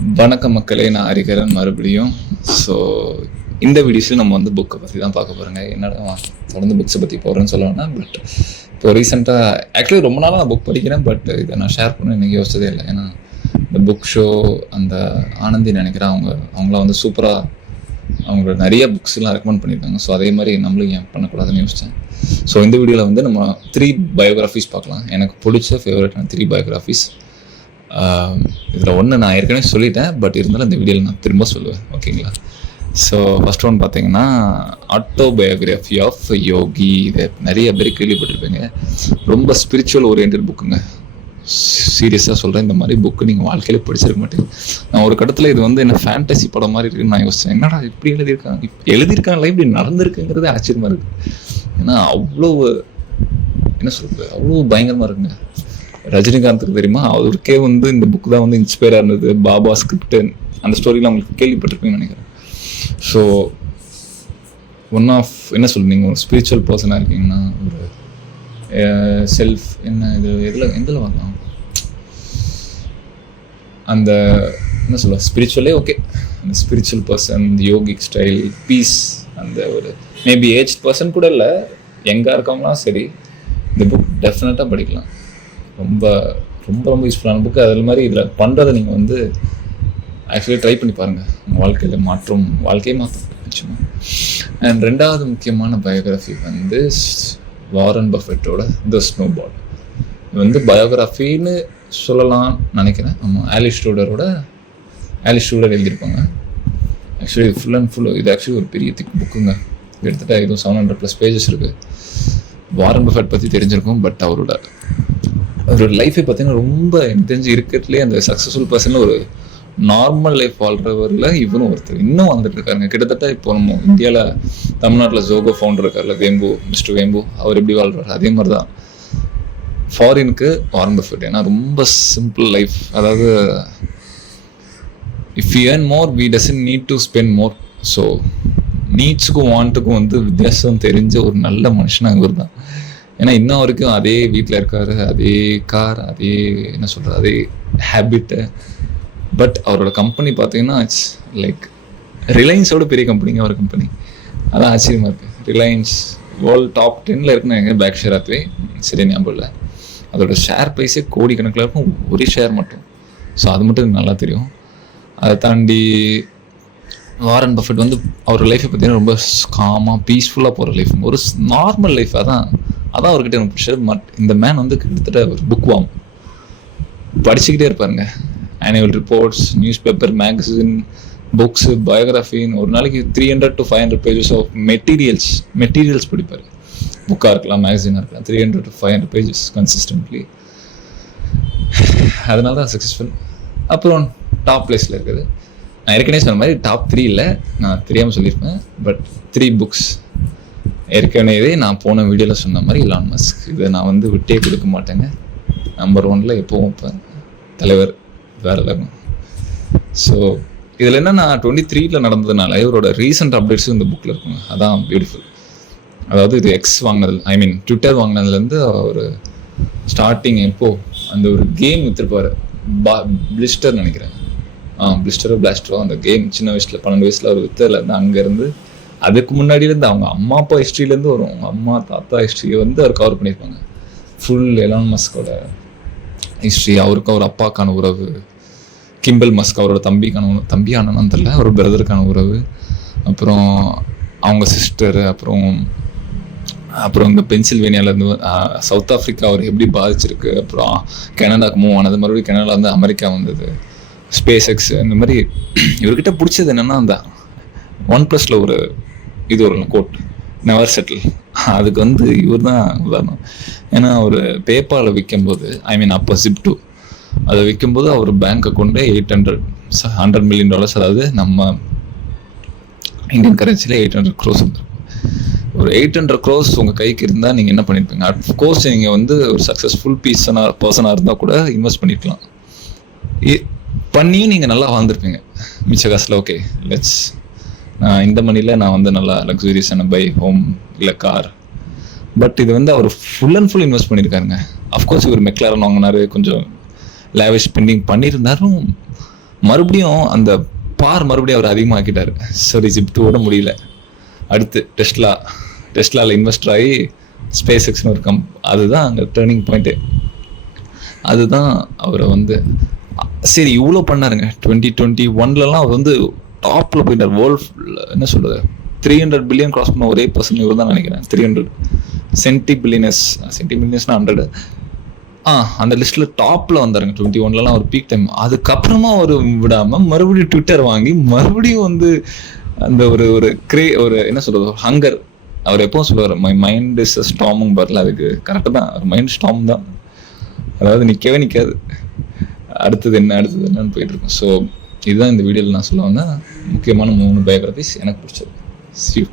வணக்கம் மக்களே, நான் ஹரிகரன் மறுபடியும். ஸோ இந்த வீடியோஸில் நம்ம வந்து புக்கை பற்றி தான் பார்க்க போகிறோங்க. என்னடா தொடர்ந்து புக்ஸை பற்றி போகிறேன்னு சொல்லணும்னா, பட் இப்போ ரீசெண்டாக ஆக்சுவலி ரொம்ப நாளாக நான் புக் படிக்கிறேன், பட் இதை நான் ஷேர் பண்ண எனக்கு யோசிச்சதே இல்லை. ஏன்னா இந்த புக் ஷோ அந்த ஆனந்தி நினைக்கிறேன், அவங்களாம் வந்து சூப்பராக அவங்களோட நிறைய புக்ஸ்லாம் ரெக்கமெண்ட் பண்ணியிருக்காங்க. ஸோ அதே மாதிரி நம்மளும் ஏன் பண்ணக்கூடாதுன்னு யோசித்தேன். ஸோ இந்த வீடியோவில் வந்து நம்ம 3 பயோகிராஃபிஸ் பார்க்கலாம். எனக்கு பிடிச்ச ஃபேவரட்டான 3 பயோகிராஃபிஸ். இதில் ஒன்று நான் ஏற்கனவே சொல்லிட்டேன், பட் இருந்தாலும் இந்த வீடியோவில் நான் திரும்ப சொல்லுவேன், ஓகேங்களா? ஸோ ஃபஸ்ட் ஒன் பார்த்தீங்கன்னா ஆட்டோபயோகிராஃபி ஆஃப் யோகி. இதை நிறைய பேர் கேள்விப்பட்டிருப்பீங்க. ரொம்ப ஸ்பிரிச்சுவல் ஓரியன்ட் புக்குங்க. சீரியஸாக சொல்கிறேன், இந்த மாதிரி புக்கு நீங்கள் வாழ்க்கையில் படிச்சிருக்க மாட்டேங்க. நான் ஒரு கட்டத்தில் இது வந்து என்ன ஃபேண்டசி படம் மாதிரி இருக்குன்னு நான் யோசித்தேன். என்னடா இப்படி எழுதியிருக்காங்களா, இப்படி நடந்திருக்குங்கிறது ஆச்சரியமாக இருக்குது. ஏன்னா அவ்வளோ என்ன சொல்கிறது, அவ்வளோ பயங்கரமாக இருக்குங்க. ரஜினிகாந்துக்கு தெரியுமா, அவருக்கே வந்து இந்த புக் தான் வந்து இன்ஸ்பயராக இருந்தது. பாபா ஸ்கிரிப்ட் அந்த ஸ்டோரிலாம் உங்களுக்கு கேள்விப்பட்டிருப்பீங்கன்னு நினைக்கிறேன். ஸோ ஒன் ஆஃப் என்ன சொல்லுவீங்க, ஒரு ஸ்பிரிச்சுவல் பர்சனாக இருக்கீங்கன்னா, ஒரு செல்ஃப் என்ன இது எதில் வாங்கலாம், அந்த என்ன சொல்ல ஸ்பிரிச்சுவலே ஓகே, அந்த spiritual person, yogic style, peace, அந்த ஒரு மேபி ஏஜ் பர்சன் கூட இல்லை, எங்கே இருக்கவங்களாம் சரி இந்த புக் டெஃபினட்டாக படிக்கலாம். ரொம்ப ரொம்ப ரொம்ப யூஸ்ஃபுல்லான புக்கு. அதில் மாதிரி இதில் பண்ணுறதை நீங்கள் வந்து ஆக்சுவலி ட்ரை பண்ணி பாருங்கள். உங்கள் வாழ்க்கையை மாற்றும் நிச்சயமாக. அண்ட் ரெண்டாவது முக்கியமான பயோகிராஃபி வந்து வாரன் பஃபெட்டோட த ஸ்னோபால். இது வந்து பயோகிராஃபின்னு சொல்லலாம் நினைக்கிறேன். ஆமாம், ஆலிஸ் டூடர் எழுதியிருப்பாங்க. ஆக்சுவலி இது ஃபுல் அண்ட் ஃபுல் இது ஆக்சுவலி ஒரு பெரிய திக் புக்குங்க. கிட்டத்தட்ட இதுவும் 700+ பேஜஸ் இருக்குது. வாரன் பஃபெட் பற்றி தெரிஞ்சிருக்கும், பட் அவரோட லைஃபை பார்த்தீங்கன்னா ரொம்ப எனக்கு தெரிஞ்சு இருக்கிறதுலே அந்த சக்ஸஸ்ஃபுல் பர்சன், ஒரு நார்மல் லைஃப் வாழ்கிறவரில் இவனும் ஒருத்தர் இன்னும் வந்துட்டு இருக்காருங்க. கிட்டத்தட்ட இப்போ நம்ம இந்தியாவில் தமிழ்நாட்டில் ஜோகோ ஃபவுண்டர் இருக்கார்ல, மிஸ்டர் வேம்பு, அவர் எப்படி வாழ்றாரு அதே மாதிரி தான் ஃபாரினுக்கு வாரன் பஃபெட். ஏன்னா ரொம்ப சிம்பிள் லைஃப். அதாவது if you earn more we doesn't need to spend more. So நீட்ஸுக்கும் வாண்ட்டுக்கும் வந்து வித்தியாசம் தெரிஞ்ச ஒரு நல்ல மனுஷனாக இவர் தான். ஏன்னா இன்னும் வரைக்கும் அதே வீட்டில் இருக்காரு, அதே கார், அதே என்ன சொல்கிறது, அதே ஹேபிட்டு. பட் அவரோட கம்பெனி பார்த்தீங்கன்னா இட்ஸ் லைக் ரிலையன்ஸோட பெரிய கம்பெனிங்க அவர் கம்பெனி. அதான் ஆச்சரியமாக இருக்குது. ரிலையன்ஸ் வேர்ல்டு டாப் 10ல் இருக்குன்னு எங்கள் பெர்க்ஷைர் ஹாத்வே, சரி ஞாபகம் இல்லை. அதோட ஷேர் ப்ரைஸே கோடிக்கணக்கில் இருக்கும், ஒரே ஷேர் மட்டும். ஸோ அது மட்டும் எனக்கு நல்லா தெரியும். அதை தாண்டி வாரன் பஃபெட் வந்து அவர் லைஃப்பை பார்த்தீங்கன்னா ரொம்ப காமாக பீஸ்ஃபுல்லாக போகிற லைஃப், ஒரு நார்மல் லைஃப். அதான் அவர்கிட்ட எனக்கு பிடிச்சது. இந்த மேன் வந்து கிட்டத்தட்ட ஒரு புக் வாம் படிச்சுக்கிட்டே இருப்பாருங்க. Annual reports, news paper, magazine, books, பயோகிராஃபின்னு ஒரு நாளைக்கு 300 to 500 பேஜஸ் ஆஃப் மெட்டீரியல்ஸ் படிப்பார். புக்காக இருக்கலாம், மேகசினாக இருக்கலாம், 300 to 500 பேஜஸ் கன்சிஸ்டன்ட்லி. அதனால தான் சக்ஸஸ்ஃபுல். அப்புறம் டாப் பிளேஸில் இருக்குது. நான் ஏற்கனவே சொன்ன மாதிரி டாப் 3 இல்லை, நான் தெரியாமல் சொல்லியிருப்பேன். பட் 3 புக்ஸ் ஏற்கனவே நான் போன வீடியோவில் சொன்ன மாதிரி எலான் மஸ்க். இதை நான் வந்து விட்டே கொடுக்க மாட்டேங்க. நம்பர் 1ல் எப்போவும் இப்போ தலைவர் வேறு லெவல். ஸோ இதில் என்னென்னா 2023 நடந்ததுனால இவரோட ரீசெண்ட் அப்டேட்ஸும் இந்த புக்கில் இருக்குங்க. அதான் பியூட்டிஃபுல். அதாவது இது ட்விட்டர் வாங்கினதுலேருந்து ஒரு ஸ்டார்டிங் எப்போது அந்த ஒரு கேம் விற்றுருப்பார், பிளிஸ்டர் நினைக்கிறேன். பிளாஸ்டரோ அந்த கேம் சின்ன வயசில் 12 வயசில் அவர் விற்றதுலேருந்து அங்கேருந்து அதுக்கு முன்னாடியிலேருந்து அவங்க அம்மா அப்பா ஹிஸ்ட்ரியிலேருந்து வரும், அவங்க அம்மா தாத்தா ஹிஸ்ட்ரியை வந்து அவர் கவர் பண்ணியிருப்பாங்க. ஃபுல் எலான் மஸ்கோட ஹிஸ்ட்ரி, அவருக்கு அவர் அப்பாக்கான உறவு, கிம்பல் மஸ்க் அவரோட தம்பி அண்ணனான்னு தெரியல, ஒரு பிரதருக்கான உறவு, அப்புறம் அவங்க சிஸ்டரு, அப்புறம் இந்த பென்சில்வேனியாவிலேருந்து சவுத் ஆஃப்ரிக்கா அவர் எப்படி பாதிச்சிருக்கு, அப்புறம் கனடாக்கு மூவ் ஆனது, மறுபடியும் கனடாலேருந்து அமெரிக்கா வந்தது, ஸ்பேஸ் எக்ஸ். இந்த மாதிரி இவர்கிட்ட பிடிச்சது என்னென்னா அந்த OnePlusல ஒரு இது ஒரு கோட், நெவர் செட்டில். அதுக்கு வந்து இவர் தான் உதாரணம். ஏன்னா ஒரு பேபாலை விற்கும்போது அப்போ Zip2 அதை விற்கும்போது அவர் பேங்க் அக்கௌண்ட்டே $100 million, அதாவது நம்ம இந்தியன் கரன்சியில் 800 crores. ஒரு 800 crores உங்கள் கைக்கு இருந்தால் நீங்கள் என்ன பண்ணியிருப்பீங்க? அஃப்கோர்ஸ் நீங்கள் வந்து ஒரு சக்ஸஸ்ஃபுல் பர்சனாக இருந்தால் கூட இன்வெஸ்ட் பண்ணியிருக்கலாம். பண்ணியும் நீங்கள் நல்லா வாழ்ந்துருப்பீங்க மிச்ச காசில். ஓகே, இந்த மணியில் நான் வந்து நல்லா லக்ஸூரியஸான பை ஹோம் இல்லை கார். பட் இது வந்து அவர் ஃபுல் அண்ட் ஃபுல் இன்வெஸ்ட் பண்ணியிருக்காருங்க. அஃப்கோர்ஸ் இவர் மெக்லாரன் வாங்கினார், கொஞ்சம் லேவிஷ் ஸ்பெண்டிங் பண்ணியிருந்தாலும் மறுபடியும் அந்த மறுபடியும் அவர் அதிகமாக்கிட்டார். சரி ஜிப்துவோட முடியல. அடுத்து டெஸ்லாவில் இன்வெஸ்டர் ஆகி ஸ்பேஸ் எக்ஸ்னு ஒரு அதுதான் அங்கே டேர்னிங் பாயிண்ட்டு. அதுதான் அவரை வந்து சரி இவ்வளோ பண்ணாருங்க. 2021 அவர் வந்து டாப்பில் போயிட்டார். வேர்ல்ட் என்ன சொல்கிறது 300 பில்லியன் கிராஸ் பண்ண ஒரே பர்சன் இவர் தான் நினைக்கிறேன். 300 சென்டி பில்லியனர்ஸ்னா 100 அந்த லிஸ்ட்டில் டாப்பில் வந்தாருங்க 21 ஒரு பீக் டைம். அதுக்கப்புறமா அவர் விடாமல் மறுபடியும் ட்விட்டர் வாங்கி மறுபடியும் வந்து அந்த ஒரு என்ன சொல்கிறது ஹங்கர். அவர் எப்பவும் சொல்லுவார் மை மைண்ட் இஸ் ஸ்டாமும் வரல. அதுக்கு கரெக்டாக தான், அவர் மைண்ட் ஸ்டாம் தான். அதாவது நிற்கவே நிற்காது. அடுத்தது என்னன்னு போயிட்டு இருக்கும். ஸோ இதுதான் இந்த வீடியோவில் நான் சொல்ல வந்தேன். முக்கியமான 3 பயோகிராஃபிஸ் எனக்கு பிடிச்சது. See you.